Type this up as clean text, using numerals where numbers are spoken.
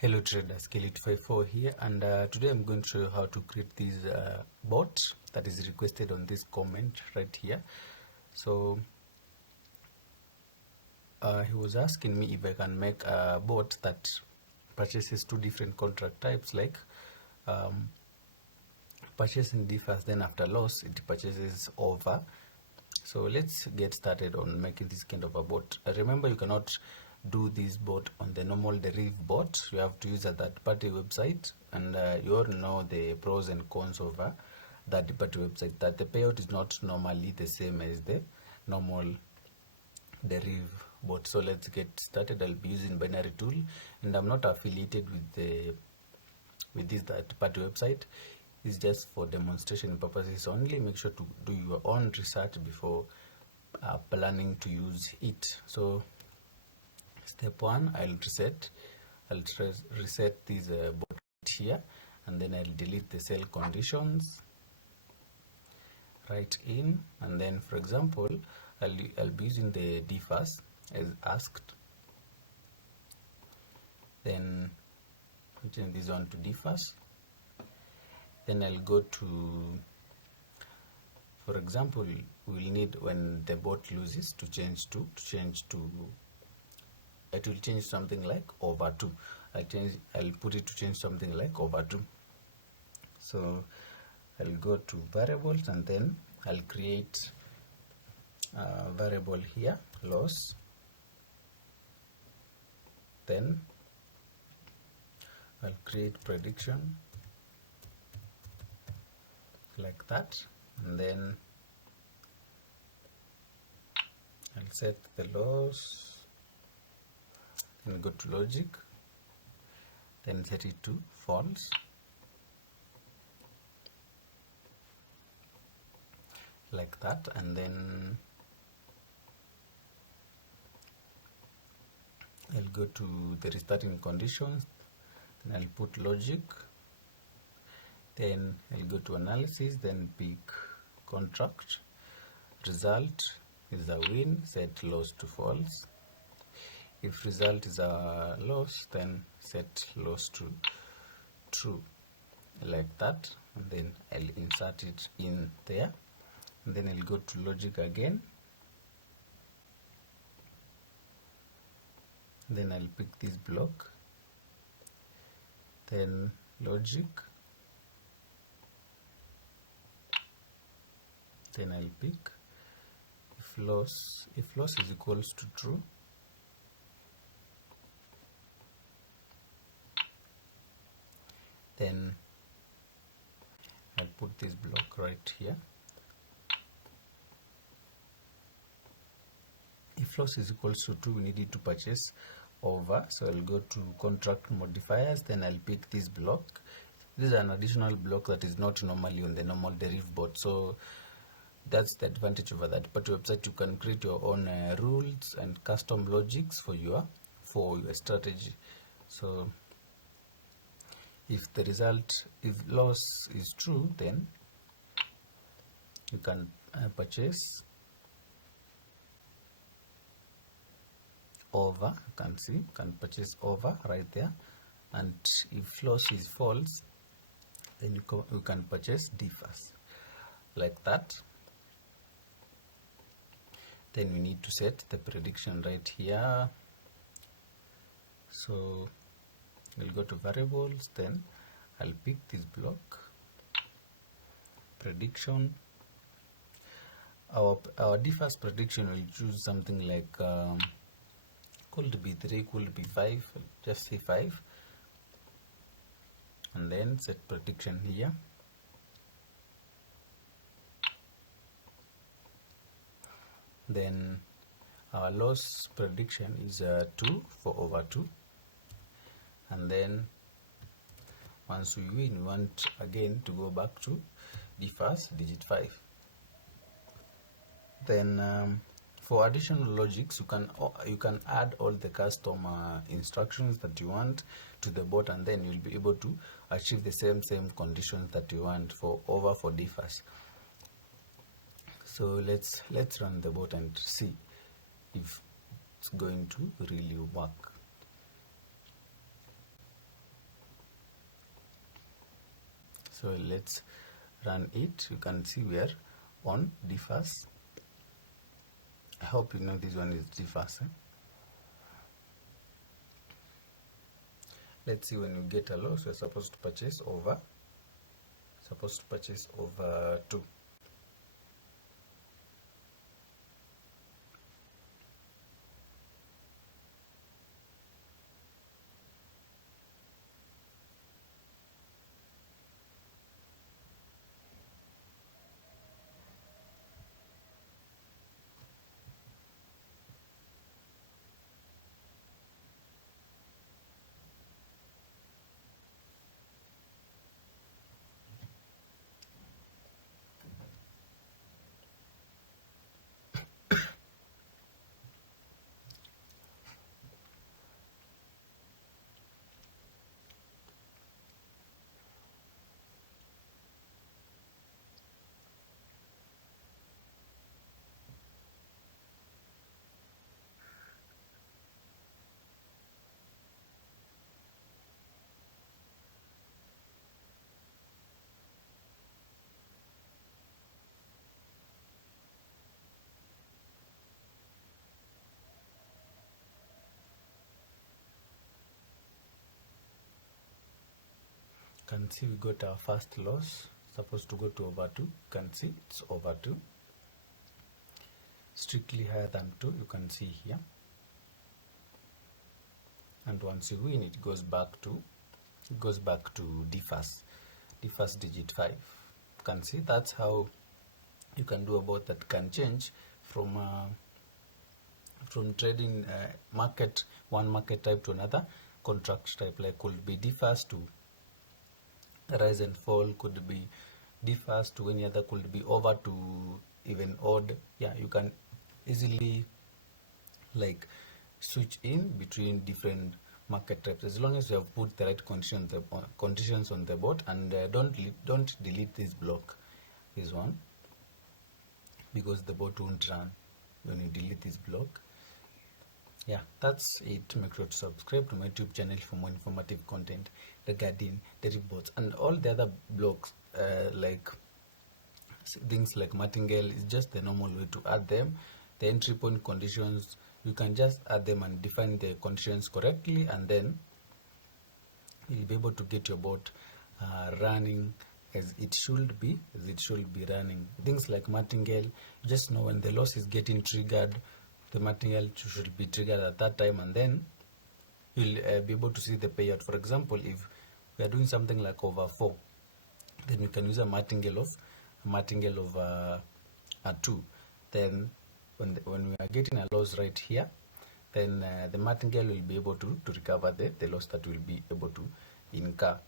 Hello traders, Kelly254 here, and today I'm going to show you how to create this bot that is requested on this comment right here. So he was asking me if I can make a bot that purchases two different contract types, like purchasing differs, then after loss it purchases over. So let's get started on making this kind of a bot. Remember, you cannot do this bot on the normal Deriv bot. You have to use a third-party website, and you all know the pros and cons of a third-party website, that the payout is not normally the same as the normal Deriv bot. So let's get started. I'll be using binary tool, and I'm not affiliated with this third-party website. It's just for demonstration purposes only. Make sure to do your own research before planning to use it. So step one, I'll reset this bot here, and then I'll delete the sell conditions right in, and then for example I'll be using the differs as asked. Then change this one to differs. Then I'll go to, for example, we'll need, when the bot loses, to change it will change something like over 2. I'll put it to change something like over 2. So I'll go to variables, and then I'll create a variable here, loss. Then I'll create prediction like that, and then I'll set the loss, then go to logic, then set it to false like that, and then I'll go to the restarting conditions, then I'll put logic, then I'll go to analysis, then pick contract, result is a win, set loss to false. If result is a loss, then set loss to true like that, and then I'll insert it in there, and then I'll go to logic again, then I'll pick this block, then logic, then I'll pick if loss is equals to true, then I'll put this block right here. If loss is equals to 2, we need it to purchase over, so I'll go to contract modifiers, then I'll pick this block. This is an additional block that is not normally on the normal Deriv bot, so that's the advantage of that. But website, you can create your own rules and custom logics for your strategy. So if loss is true, then you can purchase over. You can purchase over right there, and if loss is false, then you can purchase differs like that. Then we need to set the prediction right here. So we'll go to variables, then I'll pick this block, prediction. Our differs prediction will choose something like could be 3, could be 5, just say 5, and then set prediction here. Then our loss prediction is 2 for over 2, and then once we win, we want again to go back to the first digit 5. Then for additional logics, you can add all the custom instructions that you want to the bot, and then you'll be able to achieve the same conditions that you want for differs. So let's run the bot and see if it's going to really work. So let's run it. You can see we are on DFAS. I hope you know this one is DFAS. Let's see, when you get a loss, you're supposed to purchase over 2. Can see we got our first loss, supposed to go to over 2. You can see it's over 2, strictly higher than 2, you can see here. And once you win, it goes back to DFAS digit 5. You can see that's how you can do a bot that can change from trading one market type to another contract type, like could be DFAS to rise and fall, could be DFAS to any other, could be over to even odd. Yeah, you can easily like switch in between different market types, as long as you have put the right conditions on the board. And don't delete this block, this one, because the bot won't run when you delete this block. Yeah, that's it. Make sure to subscribe to my YouTube channel for more informative content regarding Deriv bots and all the other blocks, like things like martingale. Is just the normal way to add them. The entry point conditions, you can just add them and define the conditions correctly, and then you'll be able to get your bot running as it should be running. Things like martingale, just know when the loss is getting triggered, the martingale should be triggered at that time, and then you'll be able to see the payout. For example, if we are doing something like over 4, then we can use a martingale of a 2. Then when we are getting a loss right here, then the martingale will be able to recover the loss that will be able to incur.